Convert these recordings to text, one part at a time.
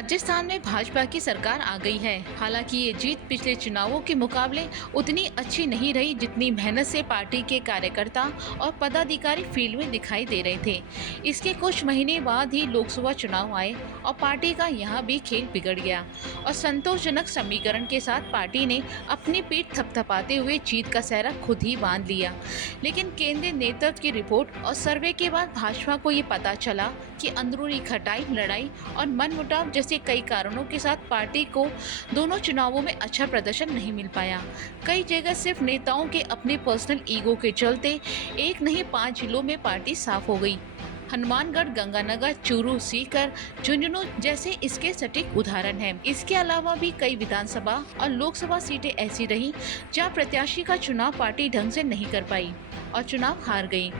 राजस्थान में भाजपा की सरकार आ गई है। हालांकि ये जीत पिछले चुनावों के मुकाबले उतनी अच्छी नहीं रही जितनी मेहनत से पार्टी के कार्यकर्ता और पदाधिकारी फील्ड में दिखाई दे रहे थे। इसके कुछ महीने बाद ही लोकसभा चुनाव आए और पार्टी का यहाँ भी खेल बिगड़ गया और संतोषजनक समीकरण के साथ पार्टी ने अपनी पीठ थपथपाते हुए जीत का सेहरा खुद ही बांध लिया। लेकिन केंद्रीय नेतृत्व की रिपोर्ट और सर्वे के बाद भाजपा को ये पता चला कि अंदरूनी खटाई, लड़ाई और मनमुटाव जैसे कई कारणों के साथ पार्टी को दोनों चुनावों में अच्छा प्रदर्शन नहीं मिल पाया। कई जगह सिर्फ नेताओं के अपने पर्सनल ईगो के चलते एक नहीं 5 जिलों में पार्टी साफ हो गई। हनुमानगढ़, गंगानगर, चूरू, सीकर, झुंझुनू जैसे इसके सटीक उदाहरण हैं। इसके अलावा भी कई विधानसभा और लोकसभा सीटें ऐसी रही जहां प्रत्याशी का चुनाव पार्टी ढंग से नहीं कर पाई और चुनाव हार गई।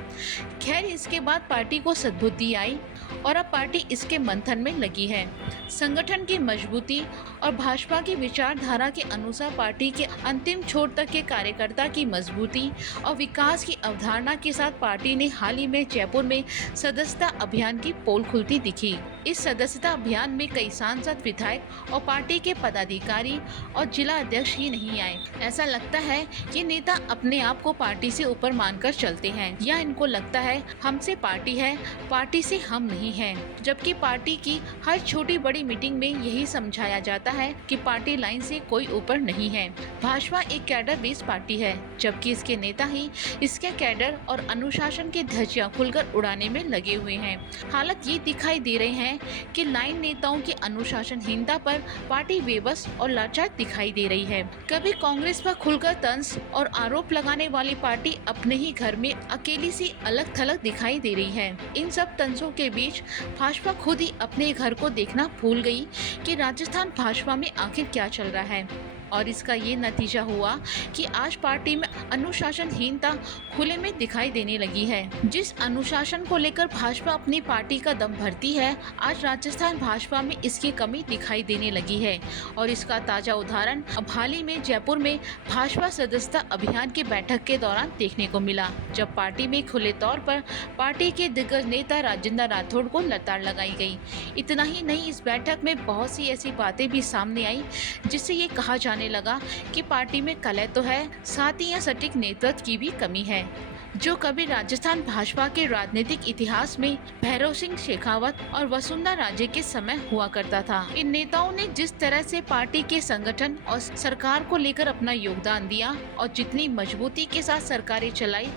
खैर, इसके बाद पार्टी को सद्बुद्धि आई और अब पार्टी इसके मंथन में लगी है। संगठन की मजबूती और भाजपा की विचारधारा के अनुसार पार्टी के अंतिम छोर तक के कार्यकर्ता की मजबूती और विकास की अवधारणा के साथ पार्टी ने हाल ही में जयपुर में सदस्यता अभियान की पोल खुलती दिखी। इस सदस्यता अभियान में कई सांसद, विधायक और पार्टी के पदाधिकारी और जिला अध्यक्ष ही नहीं आए। ऐसा लगता है कि नेता अपने आप को पार्टी से ऊपर मानकर चलते हैं या इनको लगता है हमसे पार्टी है, पार्टी से हम नहीं हैं। जबकि पार्टी की हर छोटी बड़ी मीटिंग में यही समझाया जाता है कि पार्टी लाइन से कोई ऊपर नहीं है। भाजपा एक कैडर बेस्ड पार्टी है, जबकि इसके नेता ही इसके कैडर और अनुशासन की धज्जियां खुलकर उड़ाने में लगे हुए हैं। हालत ये दिखाई दे रहे हैं कि लाइन नेताओं की अनुशासनहीनता पर पार्टी बेबस और लाचार दिखाई दे रही है। कभी कांग्रेस पर खुलकर तंज और आरोप लगाने वाली पार्टी अपने ही घर में अकेली सी अलग थलग दिखाई दे रही है। इन सब तंजों के बीच भाजपा खुद ही अपने घर को देखना भूल गई कि राजस्थान भाजपा में आखिर क्या चल रहा है और इसका ये नतीजा हुआ कि आज पार्टी में अनुशासनहीनता खुले में दिखाई देने लगी है। जिस अनुशासन को लेकर भाजपा अपनी पार्टी का दम भरती है, आज राजस्थान भाजपा में इसकी कमी दिखाई देने लगी है और इसका ताजा उदाहरण अब हाल ही में जयपुर में भाजपा सदस्यता अभियान की बैठक के दौरान देखने को मिला, जब पार्टी में खुले तौर पर पार्टी के दिग्गज नेता राजेंद्र राठौड़ को लताड़ लगाई गई। इतना ही नहीं, इस बैठक में बहुत सी ऐसी बातें भी सामने आई जिससे ये कहा जाने लगा कि पार्टी में कलह तो है, साथ ही यहाँ सटीक नेतृत्व की भी कमी है, जो कभी राजस्थान भाजपा के राजनीतिक इतिहास में भैरव सिंह शेखावत और वसुंधरा राजे के समय हुआ करता था। इन नेताओं ने जिस तरह से पार्टी के संगठन और सरकार को लेकर अपना योगदान दिया और जितनी मजबूती के साथ सरकारें चलाई,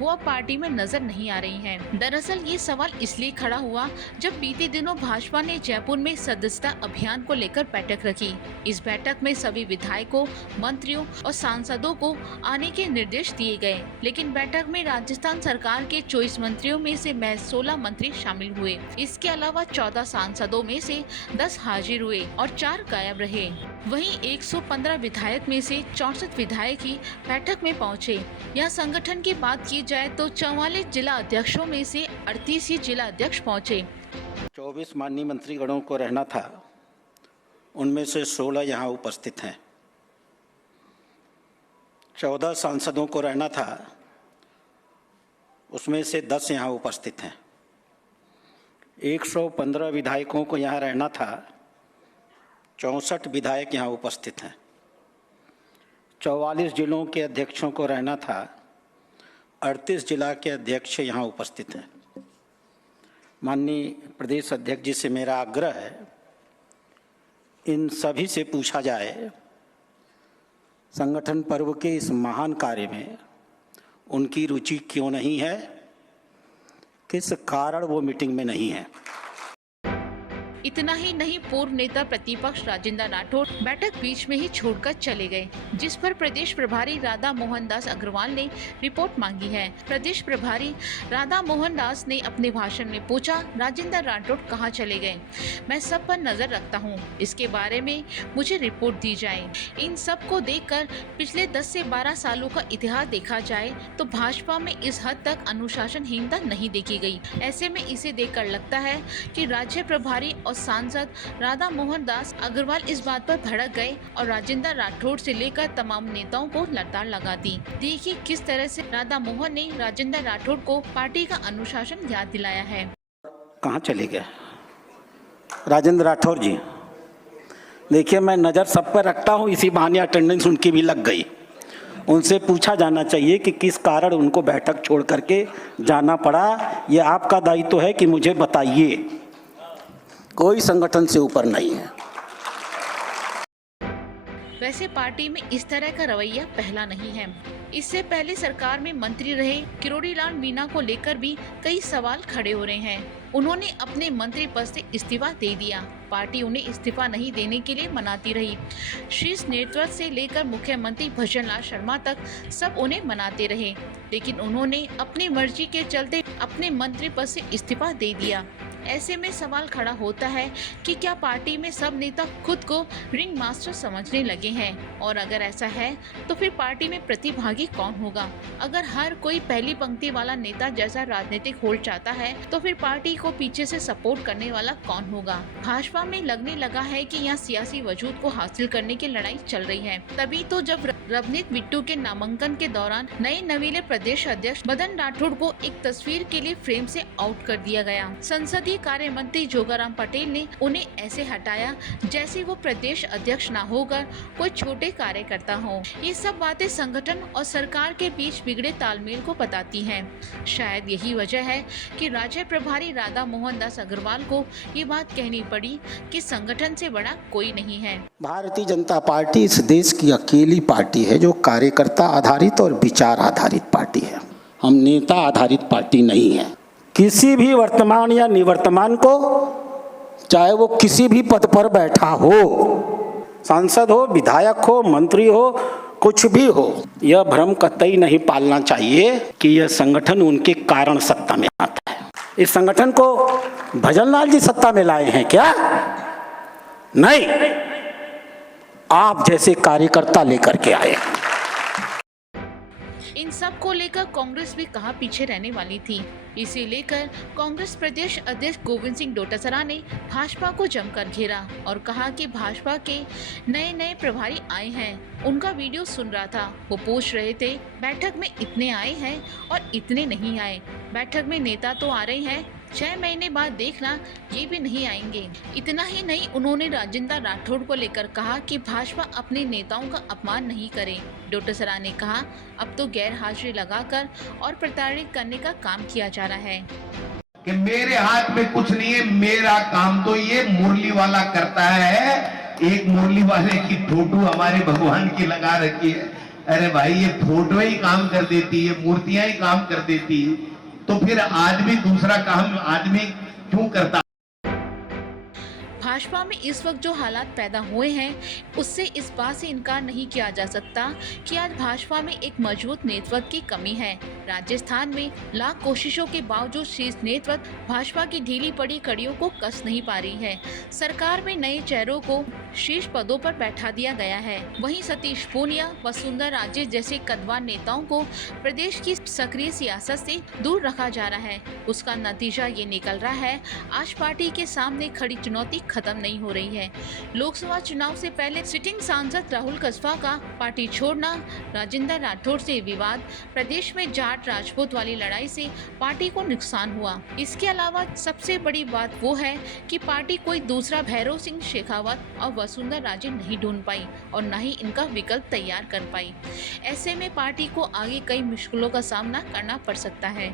वो अब पार्टी में नजर नहीं आ रही हैं। दरअसल ये सवाल इसलिए खड़ा हुआ जब बीते दिनों भाजपा ने जयपुर में सदस्यता अभियान को लेकर बैठक रखी। इस बैठक में सभी विधायकों, मंत्रियों और सांसदों को आने के निर्देश दिए गए, लेकिन बैठक में राजस्थान सरकार के 24 मंत्रियों में से महज 16 मंत्री शामिल हुए। इसके अलावा 14 सांसदों में से 10 हाजिर हुए और 4 गायब रहे। वहीं 115 विधायक में से 64 विधायक ही बैठक में पहुंचे। यह संगठन की बात की जाए तो 44 जिला अध्यक्षों में से 38 ही जिला अध्यक्ष पहुंचे। 24 माननीय मंत्रीगणों को रहना था, उनमें से 16 यहाँ उपस्थित हैं। 14 सांसदों को रहना था, उसमें से 10 यहाँ उपस्थित हैं। 115 विधायकों को यहाँ रहना था, 64 विधायक यहाँ उपस्थित हैं। 44 जिलों के अध्यक्षों को रहना था, 38 जिला के अध्यक्ष यहाँ उपस्थित हैं। माननीय प्रदेश अध्यक्ष जी से मेरा आग्रह है, इन सभी से पूछा जाए संगठन पर्व के इस महान कार्य में उनकी रुचि क्यों नहीं है, किस कारण वो मीटिंग में नहीं है। इतना ही नहीं, पूर्व नेता प्रतिपक्ष राजेंद्र राठौड़ बैठक बीच में ही छोड़कर चले गए, जिस पर प्रदेश प्रभारी राधा मोहन दास अग्रवाल ने रिपोर्ट मांगी है। प्रदेश प्रभारी राधा मोहन दास ने अपने भाषण में पूछा, राजेंद्र राठौड़ कहाँ चले गए? मैं सब पर नजर रखता हूँ, इसके बारे में मुझे रिपोर्ट दी जाए। इन सब को देखकर पिछले 10 से 12 सालों का इतिहास देखा जाए तो भाजपा में इस हद तक अनुशासनहीनता नहीं देखी गई। ऐसे में इसे देखकर लगता है कि राज्य प्रभारी और सांसद राधा मोहन दास अग्रवाल इस बात पर भड़क गए और राजेंद्र राठौड़ से लेकर तमाम नेताओं को लताड़ लगा दी। देखिए किस तरह से राधा मोहन ने राजेंद्र राठौड़ को पार्टी का अनुशासन याद दिलाया है। कहाँ चले गए राजेंद्र राठौड़ जी? देखिए, मैं नज़र सब पर रखता हूँ, इसी बहाने अटेंडेंस उनकी भी लग गई। उनसे पूछा जाना चाहिए कि किस कारण उनको बैठक छोड़ करके जाना पड़ा। ये आपका दायित्व है कि मुझे बताइए, कोई संगठन से ऊपर नहीं है। वैसे पार्टी में इस तरह का रवैया पहला नहीं है। इससे पहले सरकार में मंत्री रहे किरोड़ी लाल मीणा को लेकर भी कई सवाल खड़े हो रहे हैं। उन्होंने अपने मंत्री पद से इस्तीफा दे दिया। पार्टी उन्हें इस्तीफा नहीं देने के लिए मनाती रही। शीर्ष नेतृत्व से लेकर मुख्यमंत्री भजन लाल शर्मा तक सब उन्हें मनाते रहे, लेकिन उन्होंने अपनी मर्जी के चलते अपने मंत्री पद से इस्तीफा दे दिया। ऐसे में सवाल खड़ा होता है कि क्या पार्टी में सब नेता खुद को रिंग मास्टर समझने लगे हैं, और अगर ऐसा है तो फिर पार्टी में प्रतिभागी कौन होगा? अगर हर कोई पहली पंक्ति वाला नेता जैसा राजनीतिक होल्ड चाहता है तो फिर पार्टी को पीछे से सपोर्ट करने वाला कौन होगा? भाजपा में लगने लगा है कि यहाँ सियासी वजूद को हासिल करने की लड़ाई चल रही है। तभी तो जब रवनीत बिट्टू के नामांकन के दौरान नए नवीले प्रदेश अध्यक्ष मदन राठौड़ को एक तस्वीर के लिए फ्रेम से आउट कर दिया गया। संसदीय कार्य मंत्री जोगाराम पटेल ने उन्हें ऐसे हटाया जैसे वो प्रदेश अध्यक्ष न होकर कोई छोटे कार्यकर्ता हो। ये सब बातें संगठन और सरकार के बीच बिगड़े तालमेल को बताती हैं। शायद यही वजह है कि राज्य प्रभारी राधा मोहन दास अग्रवाल को ये बात कहनी पड़ी कि संगठन से बड़ा कोई नहीं है। भारतीय जनता पार्टी इस देश की अकेली पार्टी है जो कार्यकर्ता आधारित और विचार आधारित पार्टी है। हम नेता आधारित पार्टी नहीं है। किसी भी वर्तमान या निवर्तमान को, चाहे वो किसी भी पद पर बैठा हो, सांसद हो, विधायक हो, मंत्री हो, कुछ भी हो, यह भ्रम कतई नहीं पालना चाहिए कि यह संगठन उनके कारण सत्ता में आता है। इस संगठन को भजनलाल जी सत्ता में लाए हैं क्या? नहीं, आप जैसे कार्यकर्ता लेकर के आए। इन सब को लेकर कांग्रेस भी कहाँ पीछे रहने वाली थी। इसे लेकर कांग्रेस प्रदेश अध्यक्ष गोविंद सिंह डोटासरा ने भाजपा को जमकर घेरा और कहा कि भाजपा के नए नए प्रभारी आए हैं। उनका वीडियो सुन रहा था, वो पूछ रहे थे बैठक में इतने आए हैं और इतने नहीं आए। बैठक में नेता तो आ रहे हैं, 6 महीने बाद देखना ये भी नहीं आएंगे। इतना ही नहीं, उन्होंने राजेंद्र राठौड़ को लेकर कहा कि भाजपा अपने नेताओं का अपमान नहीं करे। डोटासरा ने कहा अब तो गैर हाजिरी लगाकर और प्रताड़ित करने का काम किया जा रहा है कि मेरे हाथ में कुछ नहीं है, मेरा काम तो ये मुरली वाला करता है। एक मुरली वाले की फोटो हमारे भगवान की लगा रखी है। अरे भाई, ये फोटो ही काम कर देती है, मूर्तियां ही काम कर देती है, तो फिर आदमी दूसरा काम आदमी क्यों करता? भाजपा में इस वक्त जो हालात पैदा हुए हैं उससे इस बात से इनकार नहीं किया जा सकता कि आज भाजपा में एक मजबूत नेतृत्व की कमी है। राजस्थान में लाख कोशिशों के बावजूद शीर्ष नेतृत्व भाजपा की ढीली पड़ी कड़ियों को कस नहीं पा रही है। सरकार में नए चेहरों को शीर्ष पदों पर बैठा दिया गया है। वहीं सतीश पूनिया, वसुंधरा राजे जैसे कद्दावर नेताओं को प्रदेश की सक्रिय सियासत से दूर रखा जा रहा है। उसका नतीजा ये निकल रहा है, आज पार्टी के सामने खड़ी चुनौती खत्म नहीं हो रही है। लोकसभा चुनाव से पहले सिटिंग सांसद राहुल कसबा का पार्टी छोड़ना, राजेंद्र राठौड़ से विवाद, प्रदेश में जाट राजपूत वाली लड़ाई से पार्टी को नुकसान हुआ। इसके अलावा सबसे बड़ी बात वो है कि पार्टी कोई दूसरा भैरव सिंह शेखावत और वसुंधरा राजे नहीं ढूंढ पाई और न ही इनका विकल्प तैयार कर पाई। ऐसे में पार्टी को आगे कई मुश्किलों का सामना करना पड़ सकता है।